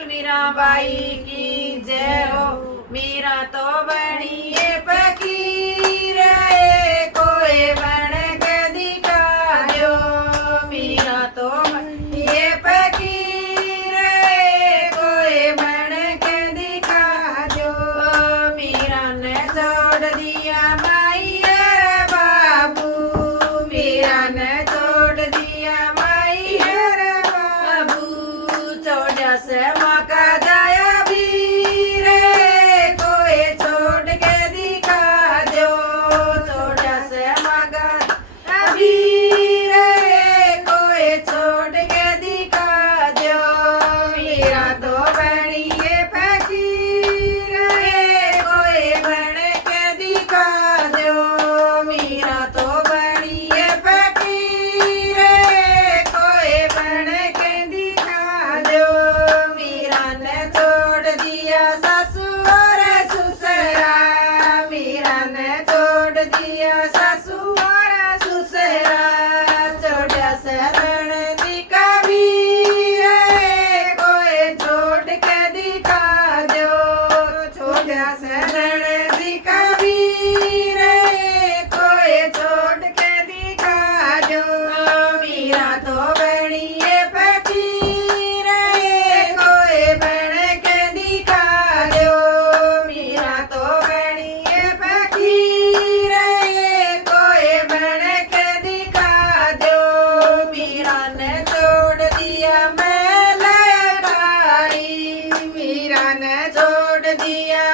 मीराबाई की जय हो। मीरा तो बनिए फकीर कोई बन के दिखा दो। मीरा तो बनिए फकीर कोई बन के दिखा दो। मीरा ने छोड़ दिया माई रे बाबू। मीरा ने छोड़ दिया माई रे बाबू। छोड़ा से मका जाया भी रे कोई छोड़ के दिखा दो। छोड़ा से मका भी रे कोई छोड़ के दिखा दो। मीरा तो बनिए फकीर कोई बन के दिखा दो। मीरा तो बनिए फकीर कोई बन के दिखा दो। मीरा ने छोड़ दिया सासू और ससुरा। मीरा ने छोड़ दिया सासू और ससुरा। छोड़ा शरण दी कबीर कोई छोड़ के दिखा दो। छोड़ा शरण दी कबीर कोई छोड़ के दिखा दो। मीरा तो बनिए फकीर कोई बन के दिखा दो। मीरा तो बनिए फकीर कोई बन के दिखा दो। मीरा ने छोड़ दिया महल अटारी। मीरा ने छोड़ दिया